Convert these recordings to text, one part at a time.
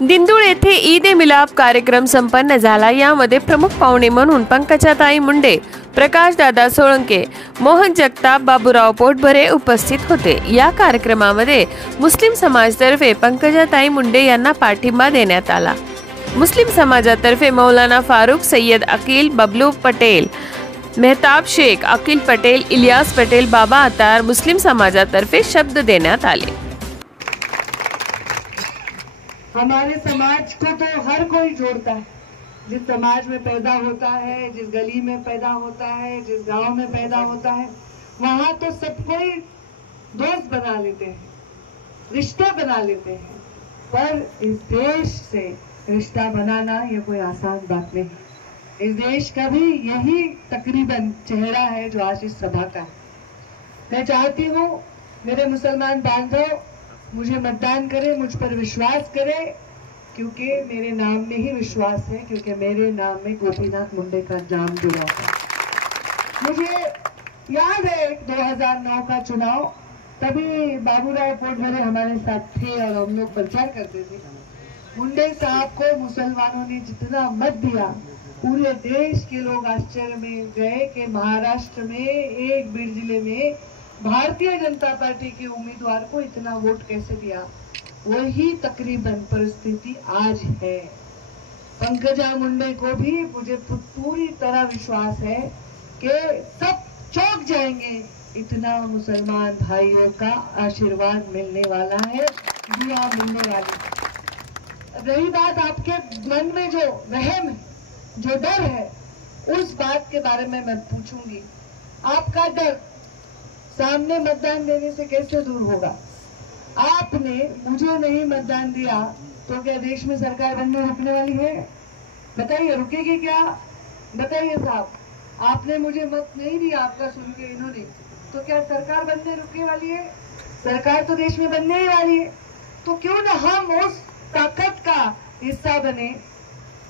दिंडोळ येथे ईद ए मिलाप कार्यक्रम संपन्न झाला। यामध्ये प्रमुख पाहुणे म्हणून पंकजाताई मुंडे, प्रकाश दादा सोळंके, मोहन जगताप, बाबूराव पोटभरे उपस्थित होते। या कार्यक्रमामध्ये मुस्लिम समाजातर्फे पंकजाताई मुंडे यांना पाठिंबा देण्यात आला। मुस्लिम समाजातर्फे मौलाना फारूक, सय्यद अकील, बबलू पटेल, मेहताब शेख, अकील पटेल, इलियास पटेल, बाबा अतार मुस्लिम समाजातर्फे शब्द देण्यात आले। हमारे समाज को तो हर कोई जोड़ता है। जिस समाज में पैदा होता है, जिस गली में पैदा होता है, जिस गांव में पैदा होता है, वहां तो सब कोई दोस्त बना लेते हैं, रिश्ते बना लेते हैं। पर इस देश से रिश्ता बनाना ये कोई आसान बात नहीं। इस देश का भी यही तकरीबन चेहरा है जो आज इस सभा का है। मैं चाहती हूँ मेरे मुसलमान बांधव मुझे मतदान करें, मुझ पर विश्वास करें, क्योंकि मेरे नाम में ही विश्वास है, क्योंकि मेरे नाम में गोपीनाथ मुंडे का नाम जुड़ा है। मुझे याद है 2009 का चुनाव, तभी बाबूराव पोटभरे हमारे साथ थे और हम लोग प्रचार करते थे। मुंडे साहब को मुसलमानों ने जितना मत दिया, पूरे देश के लोग आश्चर्य में गए कि महाराष्ट्र में एक बीड जिले में भारतीय जनता पार्टी के उम्मीदवार को इतना वोट कैसे दिया। वही तकरीबन परिस्थिति आज है। पंकजा मुंडे को भी मुझे पूरी तरह विश्वास है कि सब चौंक जाएंगे, इतना मुसलमान भाइयों का आशीर्वाद मिलने वाला है, दुआ मिलने वाली। रही बात आपके मन में जो वहम है, जो डर है, उस बात के बारे में मैं पूछूंगी। आपका डर सामने मतदान देने से कैसे दूर होगा? आपने मुझे नहीं मतदान दिया तो क्या देश में सरकार बनने रुकने वाली है? बताइए, रुकेगी क्या? बताइए साहब, आपने मुझे मत नहीं दिया, आपका सुन के इन्होंने, तो क्या सरकार बनने रुकने वाली है? सरकार तो देश में बनने ही वाली है। तो क्यों ना हम उस ताकत का हिस्सा बने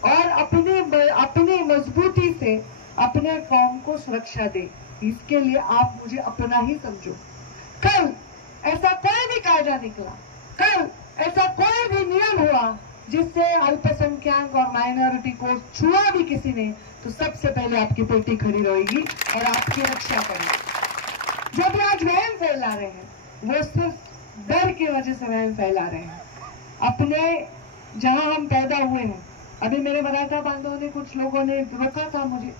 और अपनी मजबूती से अपने कौम को सुरक्षा दे। इसके लिए आप मुझे अपना ही समझो। कल ऐसा कोई भी कायदा निकला, कल ऐसा कोई भी नियम हुआ जिससे अल्पसंख्यक और माइनॉरिटी को छुआ भी किसी ने, तो सबसे पहले आपकी बेटी खड़ी रहेगी और आपकी रक्षा करेगी। जब आज वहम फैला रहे हैं, वो सिर्फ डर की वजह से वहम फैला रहे हैं। अपने जहां हम पैदा हुए हैं, अभी मेरे मराठा बांधवों ने, कुछ लोगों ने रोका था मुझे,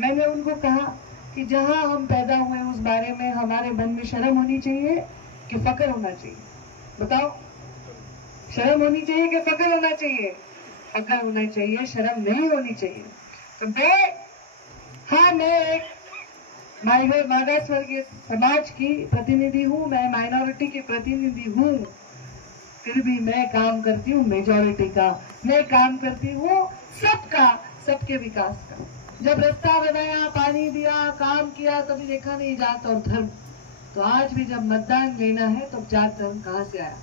मैंने उनको कहा कि जहां हम पैदा हुए उस बारे में हमारे मन में शर्म होनी चाहिए कि फक्र होना चाहिए? बताओ, शर्म होनी चाहिए कि फक्र होना चाहिए? फक्र होना चाहिए, शर्म नहीं होनी चाहिए। तो मैं एक मागास वर्गीय समाज की प्रतिनिधि हूँ, मैं माइनॉरिटी की प्रतिनिधि हूँ, फिर भी मैं काम करती हूँ मेजॉरिटी का, मैं काम करती हूँ सबका, सबके विकास का। जब रास्ता बनाया, पानी दिया, काम किया, तभी देखा नहीं जात और धर्म। तो आज भी जब मतदान लेना है तो जात धर्म कहाँ से आया?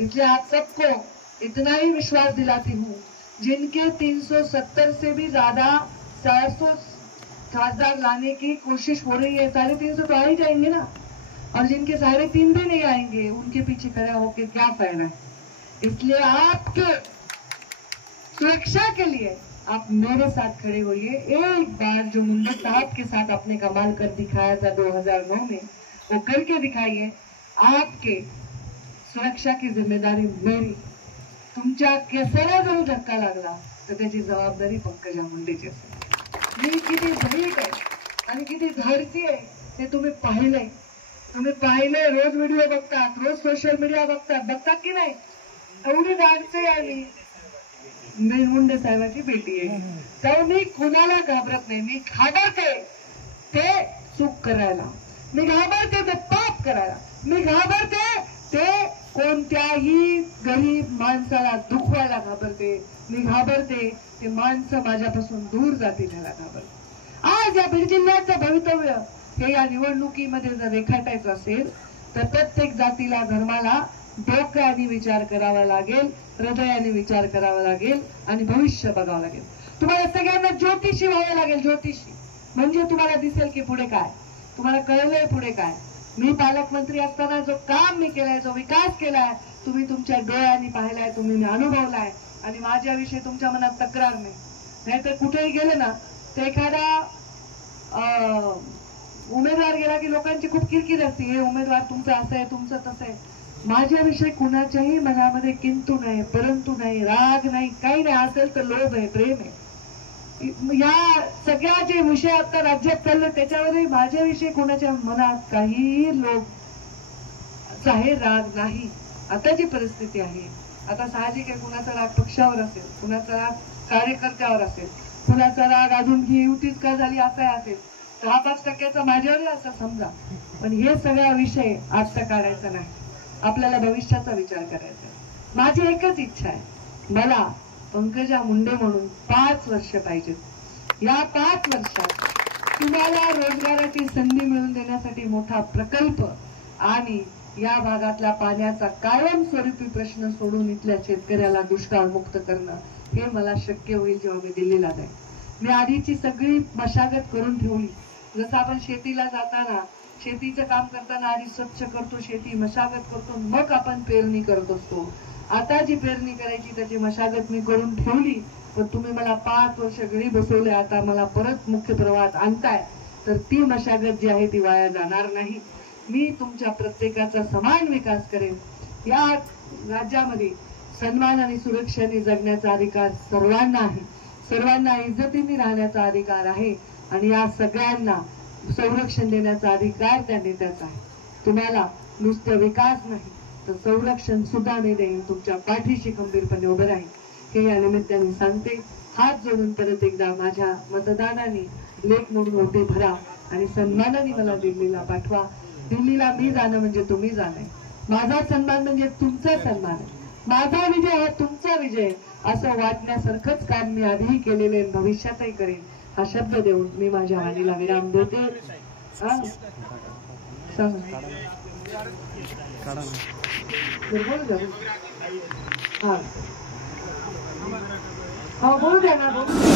इसलिए आप सबको इतना ही विश्वास दिलाती हूँ, जिनके 370 से भी ज्यादा 400 खासदार लाने की कोशिश हो रही है, 350 तो आ ही जाएंगे ना, और जिनके 3.5 भी नहीं आएंगे, उनके पीछे खड़ा होकर क्या फायदा है? इसलिए आपके सुरक्षा के लिए आप मेरे साथ खड़े होइए। एक बार जो मुंडे साहब के साथ आपने कमाल कर दिखाया था 2009 में, वो करके दिखाइए। आपके सुरक्षा की जिम्मेदारी मेरी। तुमच्या केसाला जर धक्का लागला तर त्याची जबाबदारी पंकजा मुंडेची असेल। मी किती धैर्य आहे आणि किती धाडसी आहे ते तुम्ही पाहिलंय। रोज व्हिडिओ बघतात, रोज सोशल मीडिया बघतात की नाही? एवढी धाडसी आहे मी मुंडे साहेबांची बेटी आहे, तर मी कुणाला घाबरत नाही। मी घाबरते ते चूक करायला, मी घाबरते ते पाप करायला, मी घाबरते ते कोणत्याही गरीब माणसाला दुखवायला घाबरते, मी घाबरते ते माणसं माझ्यापासून दूर जातील ह्याला घाबरते। आज या बीड जिल्ह्याचं भवितव्य हे या निवडणुकीमध्ये जर रेखाटायचं असेल तर प्रत्येक जातीला, धर्माला डोक्याने विचार करावा लागेल, हृदयाने विचार करावा लागेल आणि भविष्य बघावं लागेल। तुम्हाला सगळ्यांना ज्योतिषी व्हावं लागेल, ज्योतिषी म्हणजे तुम्हाला दिसेल की पुढे काय, तुम्हाला कळलंय पुढे काय। मी पालकमंत्री असताना जो काम मी केलाय, जो विकास केलाय, तुम्ही तुमच्या डोळ्यांनी पाहिलाय, तुम्ही अनुभवलाय। आणि माझ्याविषयी तुमच्या मनात तक्रार नाही. नाहीतर कुठेही गेले ना तर एखादा उमेदवार गेला की लोकांची खूप किरकिर असते, हे उमेदवार तुमचं असं आहे, तुमचं तसं आहे. माझ्याविषयी कुणाच्याही मनामध्ये किंतु नाही, परंतु नाही, राग नाही, काही नाही. असेल तर लोभ आहे, प्रेम आहे. या सगळ्या जे विषय आता राज्यात चालले त्याच्यावरही माझ्याविषयी कोणाच्या मनात काहीही लोभ चाहे राग नाही. आता जी परिस्थिती आहे, आता साहजिक आहे, कुणाचा राग पक्षावर असेल, कुणाचा राग कार्यकर्त्यावर असेल, कुणाचा राग अजून ही युतीच का झाली असा असेल, 10-5% माझ्यावर असं समजा. पण हे सगळा विषय आजचा काढायचा नाही, आपल्याला भविष्याचा विचार करायचा आहे. माझी एकच इच्छा आहे, मला पंकजा मुंडे म्हणून 5 वर्ष पाहिजेत. या 5 वर्षात तुम्हाला रोजगाराची संधी मिळवून देण्यासाठी मोठा प्रकल्प आणि या भागातल्या पाण्याचा कायमस्वरूपी प्रश्न सोडून इथल्या शेतकऱ्याला दुष्काळ मुक्त करणं हे मला शक्य होईल जेव्हा मी दिल्लीला जाईल. मी आधीची सगळी मशागत करून ठेवली. जसं आपण शेतीला जाताना, शेतीचं काम करताना आधी स्वच्छ करतो, शेती मशागत करतो, मग आपण पेरणी करत असतो. आता जी पेरणी करायची त्याची मशागत मी करून ठेवली. पण तुम्ही मला 5 वर्ष घरी बसवले, आता मला परत मुख्य प्रवाहात आणताय, तर ती मशागत जी आहे ती वाया जाणार नाही. मी तुमच्या प्रत्येकाचा समान विकास करेन. या राज्यामध्ये सन्मान आणि सुरक्षेने जगण्याचा अधिकार सर्वांना आहे, सर्वांना इज्जतीने राहण्याचा अधिकार आहे आणि या सगळ्यांना संरक्षण देण्याचा अधिकार त्या नेत्याचा आहे. तुम्हाला नुसतं विकास नाही तर संरक्षण सुद्धा मी देईन, तुमच्या पाठीशी खंबीरपणे उभे राहील हे या निमित्ताने सांगते. हात जोडून परत एकदा माझ्या मतदानाने लेख म्हणून ओटे भरा आणि सन्मानाने मला दिल्लीला पाठवा. दिल्लीला मी जाणं म्हणजे तुम्ही जाणं, माझा सन्मान म्हणजे तुमचा सन्मान आहे, माझा विजय हा तुमचा विजय असं वाटण्यासारखंच काम मी आधीही केलेले भविष्यातही करेन. हा शब्द देऊन मी माझ्या वाणीला विराम देते. बोलू द्या ना, बोलू.